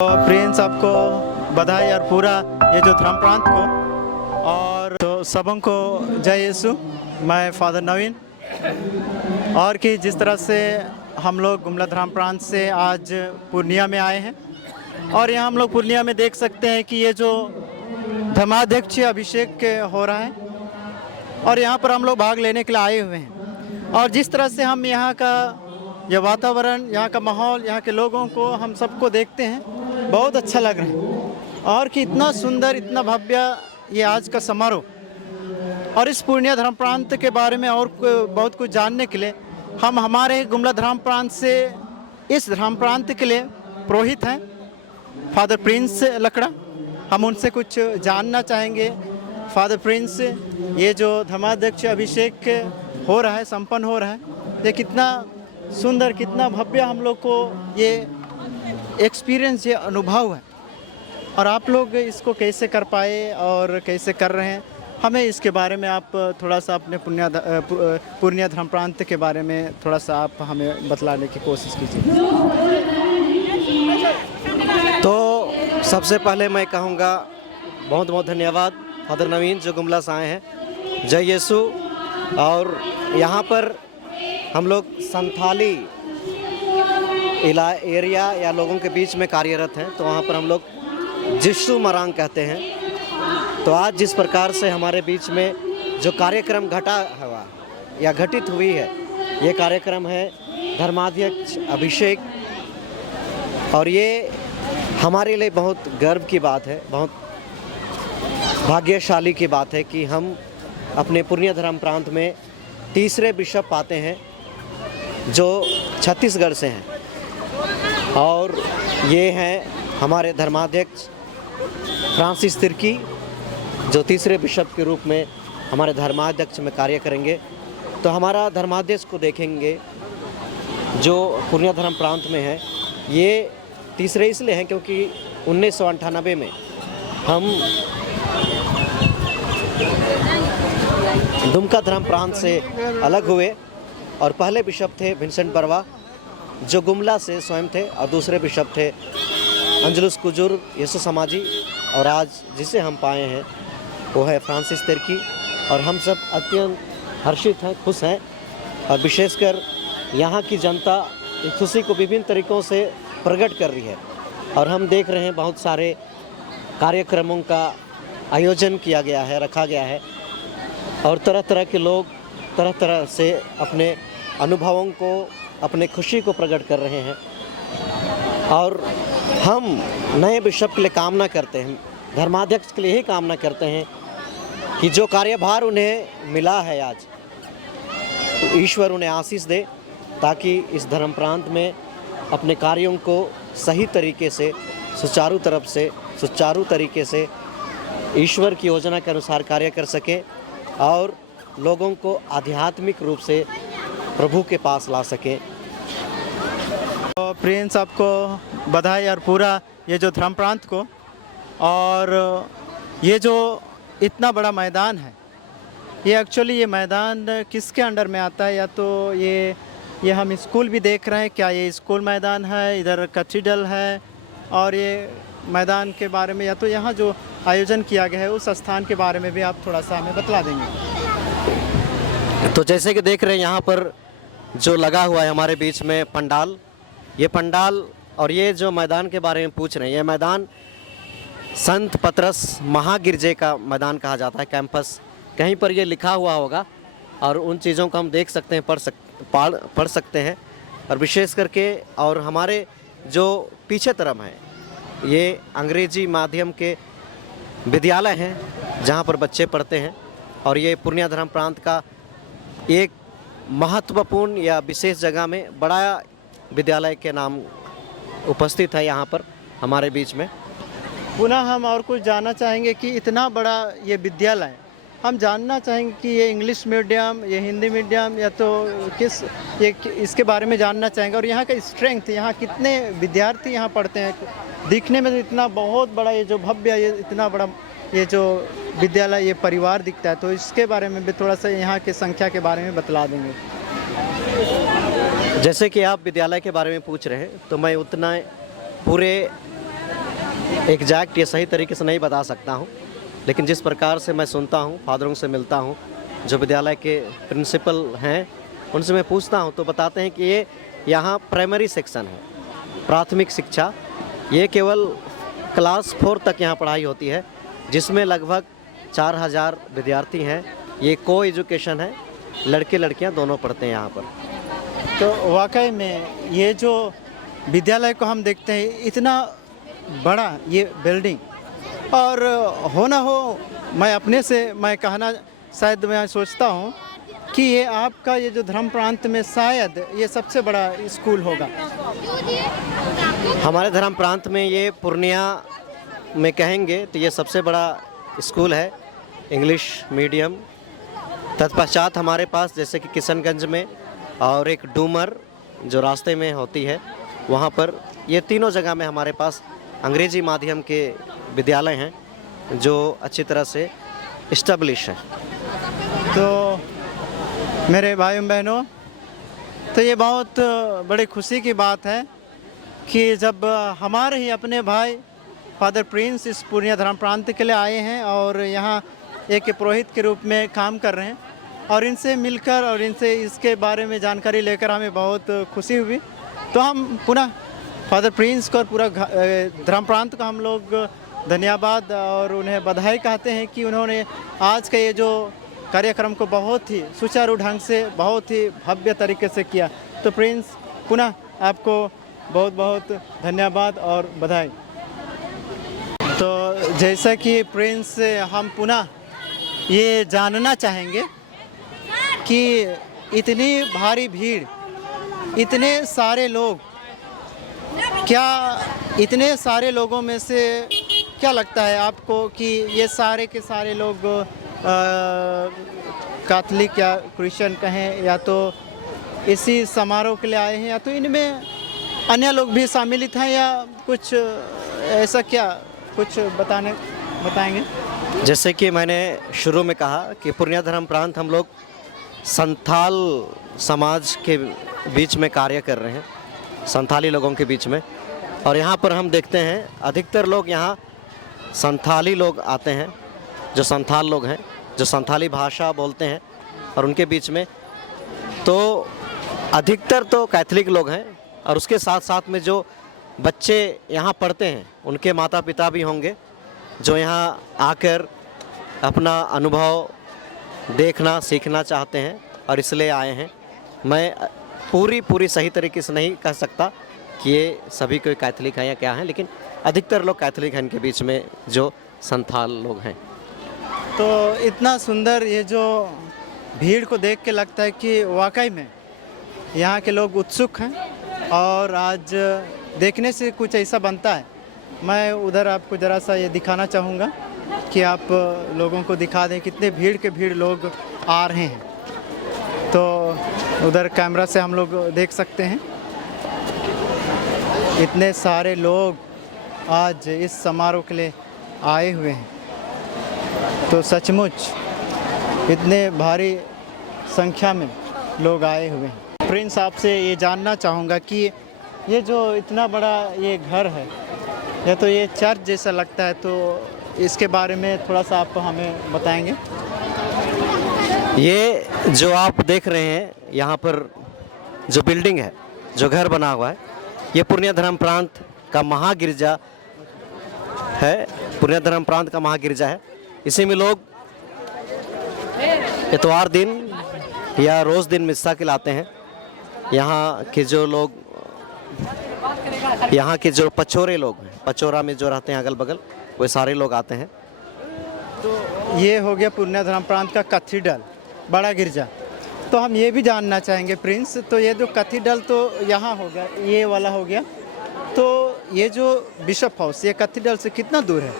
Prince आपको बधाई और पूरा ये जो धर्म प्रांत को और तो सबों को जय यीशु। मैं फादर नवीन और कि जिस तरह से हम लोग गुमला धर्म प्रांत से आज पूर्णिया में आए हैं और यहाँ हम लोग पूर्णिया में देख सकते हैं कि ये जो धर्माध्यक्ष अभिषेक हो रहा है और यहाँ पर हम लोग भाग लेने के लिए आए हुए हैं। और जिस तरह से हम यहाँ का ये वातावरण, यहाँ का माहौल, यहाँ के लोगों को हम सबको देखते हैं, बहुत अच्छा लग रहा है। और कि इतना सुंदर, इतना भव्य ये आज का समारोह। और इस पूर्णिया धर्म प्रांत के बारे में और बहुत कुछ जानने के लिए हम हमारे गुमला धर्म प्रांत से इस धर्म प्रांत के लिए पुरोहित हैं फादर प्रिंस लकड़ा। हम उनसे कुछ जानना चाहेंगे। फादर प्रिंस, ये जो धर्माध्यक्ष अभिषेक हो रहा है, संपन्न हो रहा है, ये कितना सुंदर, कितना भव्य हम लोग को ये एक्सपीरियंस, ये अनुभव है। और आप लोग इसको कैसे कर पाए और कैसे कर रहे हैं, हमें इसके बारे में आप थोड़ा सा अपने पूर्णिया धर्म प्रांत के बारे में थोड़ा सा आप हमें बतलाने की कोशिश कीजिए। तो सबसे पहले मैं कहूँगा बहुत बहुत धन्यवाद फादर नवीन जो गुमला से आए हैं। जय यीशु। और यहाँ पर हम लोग संथाली एरिया या लोगों के बीच में कार्यरत हैं, तो वहाँ पर हम लोग जिशु मरांग कहते हैं। तो आज जिस प्रकार से हमारे बीच में जो कार्यक्रम घटा हुआ या घटित हुई है, ये कार्यक्रम है धर्माध्यक्ष अभिषेक। और ये हमारे लिए बहुत गर्व की बात है, बहुत भाग्यशाली की बात है कि हम अपने पूर्णिया धर्म प्रांत में तीसरे बिशप पाते हैं जो छत्तीसगढ़ से हैं। और ये हैं हमारे धर्माध्यक्ष फ्रांसिस तिर्की, जो तीसरे बिशप के रूप में हमारे धर्माध्यक्ष में कार्य करेंगे। तो हमारा धर्माध्यक्ष को देखेंगे जो पूर्णिया धर्म प्रांत में है। ये तीसरे इसलिए हैं क्योंकि 1998 में हम दुमका धर्म प्रांत से अलग हुए और पहले बिशप थे विंसेंट बरवा जो गुमला से स्वयं थे, और दूसरे बिशप थे अंजलुस कुजुर यीशु समाजी। और आज जिसे हम पाए हैं वो है फ्रांसिस तिर्की। और हम सब अत्यंत हर्षित हैं, खुश हैं। और विशेषकर यहाँ की जनता इस खुशी को विभिन्न तरीक़ों से प्रकट कर रही है। और हम देख रहे हैं बहुत सारे कार्यक्रमों का आयोजन किया गया है, रखा गया है, और तरह तरह के लोग तरह तरह से अपने अनुभवों को, अपने खुशी को प्रकट कर रहे हैं। और हम नए बिशप के लिए कामना करते हैं, धर्माध्यक्ष के लिए ही कामना करते हैं कि जो कार्यभार उन्हें मिला है आज, तो ईश्वर उन्हें आशीष दे ताकि इस धर्म प्रांत में अपने कार्यों को सही तरीके से, सुचारू तरीके से ईश्वर की योजना के अनुसार कार्य कर सके और लोगों को आध्यात्मिक रूप से प्रभु के पास ला सके। तो प्रिंस आपको बधाई और पूरा ये जो धर्म प्रांत को। और ये जो इतना बड़ा मैदान है, ये एक्चुअली ये मैदान किसके अंडर में आता है? या तो ये हम स्कूल भी देख रहे हैं, क्या ये स्कूल मैदान है? इधर कैथेड्रल है। और ये मैदान के बारे में या तो यहाँ जो आयोजन किया गया है उस स्थान के बारे में भी आप थोड़ा सा हमें बतला देंगे। तो जैसे कि देख रहे हैं यहाँ पर जो लगा हुआ है हमारे बीच में पंडाल, ये पंडाल और ये जो मैदान के बारे में पूछ रहे हैं, ये मैदान संत पतरस महागिरजे का मैदान कहा जाता है, कैंपस। कहीं पर ये लिखा हुआ होगा और उन चीज़ों को हम देख सकते हैं, पढ़ सकते हैं। और विशेष करके और हमारे जो पीछे तरफ है, ये अंग्रेजी माध्यम के विद्यालय हैं जहाँ पर बच्चे पढ़ते हैं। और ये पूर्णिया धर्म प्रांत का एक महत्वपूर्ण या विशेष जगह में बड़ा विद्यालय के नाम उपस्थित है यहाँ पर हमारे बीच में। पुनः हम और कुछ जानना चाहेंगे कि इतना बड़ा ये विद्यालय, हम जानना चाहेंगे कि ये इंग्लिश मीडियम, ये हिंदी मीडियम, या तो इसके बारे में जानना चाहेंगे। और यहाँ का स्ट्रेंथ, यहाँ कितने विद्यार्थी यहाँ पढ़ते हैं? दिखने में तो इतना बहुत बड़ा ये जो भव्य, ये इतना बड़ा ये जो विद्यालय, ये परिवार दिखता है, तो इसके बारे में भी थोड़ा सा यहाँ की संख्या के बारे में बतला देंगे। जैसे कि आप विद्यालय के बारे में पूछ रहे हैं, तो मैं उतना पूरे एग्जैक्ट ये सही तरीके से नहीं बता सकता हूँ, लेकिन जिस प्रकार से मैं सुनता हूँ, फादरों से मिलता हूँ, जो विद्यालय के प्रिंसिपल हैं उनसे मैं पूछता हूँ तो बताते हैं कि ये यहाँ प्राइमरी सेक्शन है, प्राथमिक शिक्षा। ये केवल क्लास 4 तक यहाँ पढ़ाई होती है, जिसमें लगभग 4000 विद्यार्थी हैं। ये को एजुकेशन है, लड़के लड़कियाँ दोनों पढ़ते हैं यहाँ पर। तो वाकई में ये जो विद्यालय को हम देखते हैं, इतना बड़ा ये बिल्डिंग, और हो ना हो मैं अपने से मैं कहना शायद मैं सोचता हूँ कि ये आपका ये जो धर्म प्रांत में शायद ये सबसे बड़ा स्कूल होगा। हमारे धर्म प्रांत में ये पूर्णिया में कहेंगे तो ये सबसे बड़ा स्कूल है, इंग्लिश मीडियम। तत्पश्चात हमारे पास जैसे कि किशनगंज में और एक डूमर जो रास्ते में होती है वहाँ पर, ये तीनों जगह में हमारे पास अंग्रेजी माध्यम के विद्यालय हैं जो अच्छी तरह से इस्टेब्लिश हैं। तो मेरे भाइयों बहनों, तो ये बहुत बड़ी खुशी की बात है कि जब हमारे ही अपने भाई फादर प्रिंस इस पूर्णिया धर्म प्रांत के लिए आए हैं और यहाँ एक पुरोहित के रूप में काम कर रहे हैं, और इनसे मिलकर और इनसे इसके बारे में जानकारी लेकर हमें बहुत खुशी हुई। तो हम पुनः फादर प्रिंस को और पूरा धर्म प्रांत का हम लोग धन्यवाद और उन्हें बधाई कहते हैं कि उन्होंने आज का ये जो कार्यक्रम को बहुत ही सुचारू ढंग से, बहुत ही भव्य तरीके से किया। तो प्रिंस, पुनः आपको बहुत बहुत धन्यवाद और बधाई। तो जैसा कि प्रिंस से हम पुनः ये जानना चाहेंगे कि इतनी भारी भीड़, इतने सारे लोग, क्या इतने सारे लोगों में से क्या लगता है आपको कि ये सारे के सारे लोग कैथलिक या क्रिश्चियन कहें, या तो इसी समारोह के लिए आए हैं, या तो इनमें अन्य लोग भी सम्मिलित हैं, या कुछ ऐसा क्या कुछ बताएंगे? जैसे कि मैंने शुरू में कहा कि पूर्णिया धर्म प्रांत हम लोग संथाल समाज के बीच में कार्य कर रहे हैं, संथाली लोगों के बीच में। और यहाँ पर हम देखते हैं अधिकतर लोग यहाँ संथाली लोग आते हैं, जो संथाल लोग हैं, जो संथाली भाषा बोलते हैं, और उनके बीच में तो अधिकतर तो कैथलिक लोग हैं, और उसके साथ साथ में जो बच्चे यहाँ पढ़ते हैं उनके माता पिता भी होंगे जो यहाँ आकर अपना अनुभव देखना सीखना चाहते हैं और इसलिए आए हैं। मैं पूरी सही तरीके से नहीं कह सकता कि ये सभी कोई कैथलिक हैं या क्या हैं, लेकिन अधिकतर लोग कैथलिक हैं इनके बीच में जो संथाल लोग हैं। तो इतना सुंदर ये जो भीड़ को देख के लगता है कि वाकई में यहाँ के लोग उत्सुक हैं, और आज देखने से कुछ ऐसा बनता है। मैं उधर आपको ज़रा सा ये दिखाना चाहूँगा कि आप लोगों को दिखा दें कितने भीड़ के भीड़ लोग आ रहे हैं। तो उधर कैमरा से हम लोग देख सकते हैं इतने सारे लोग आज इस समारोह के लिए आए हुए हैं। तो सचमुच इतने भारी संख्या में लोग आए हुए हैं। प्रिंस, आपसे ये जानना चाहूँगा कि ये जो इतना बड़ा ये घर है, या तो ये चर्च जैसा लगता है, तो इसके बारे में थोड़ा सा आप हमें बताएंगे? ये जो आप देख रहे हैं यहाँ पर जो बिल्डिंग है, जो घर बना हुआ है, ये पूर्णिया धर्म प्रांत का महागिरजा है। पूर्णिया धर्म प्रांत का महागिरजा है। इसी में लोग इतवार दिन या रोज़ दिन मिस्सा खिलाते हैं। यहाँ के जो लोग, यहाँ के जो पचोरे लोग हैं, पचोरा में जो रहते हैं अगल बगल, वो सारे लोग आते हैं। तो ये हो गया पूर्णिया धर्म प्रांत का कैथेड्रल, बड़ा गिरजा। तो हम ये भी जानना चाहेंगे प्रिंस, तो ये जो कैथेड्रल तो यहाँ हो गया, ये वाला हो गया, तो ये जो बिशप हाउस, ये कैथेड्रल से कितना दूर है?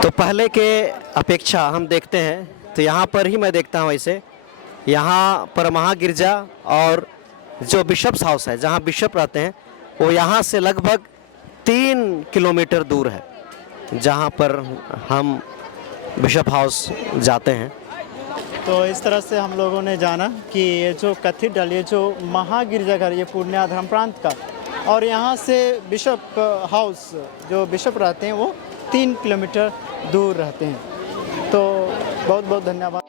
तो पहले के अपेक्षा हम देखते हैं तो यहाँ पर ही मैं देखता हूँ, ऐसे यहाँ पर महागिरजा और जो बिशप्स हाउस है जहाँ बिशप रहते हैं वो यहाँ से लगभग 3 किलोमीटर दूर है, जहाँ पर हम बिशप हाउस जाते हैं। तो इस तरह से हम लोगों ने जाना कि ये जो कैथेड्रल, ये जो महागिरजाघर, ये पूर्णिया धर्म प्रांत का और यहाँ से बिशप हाउस जो बिशप रहते हैं वो 3 किलोमीटर दूर रहते हैं। तो बहुत बहुत धन्यवाद।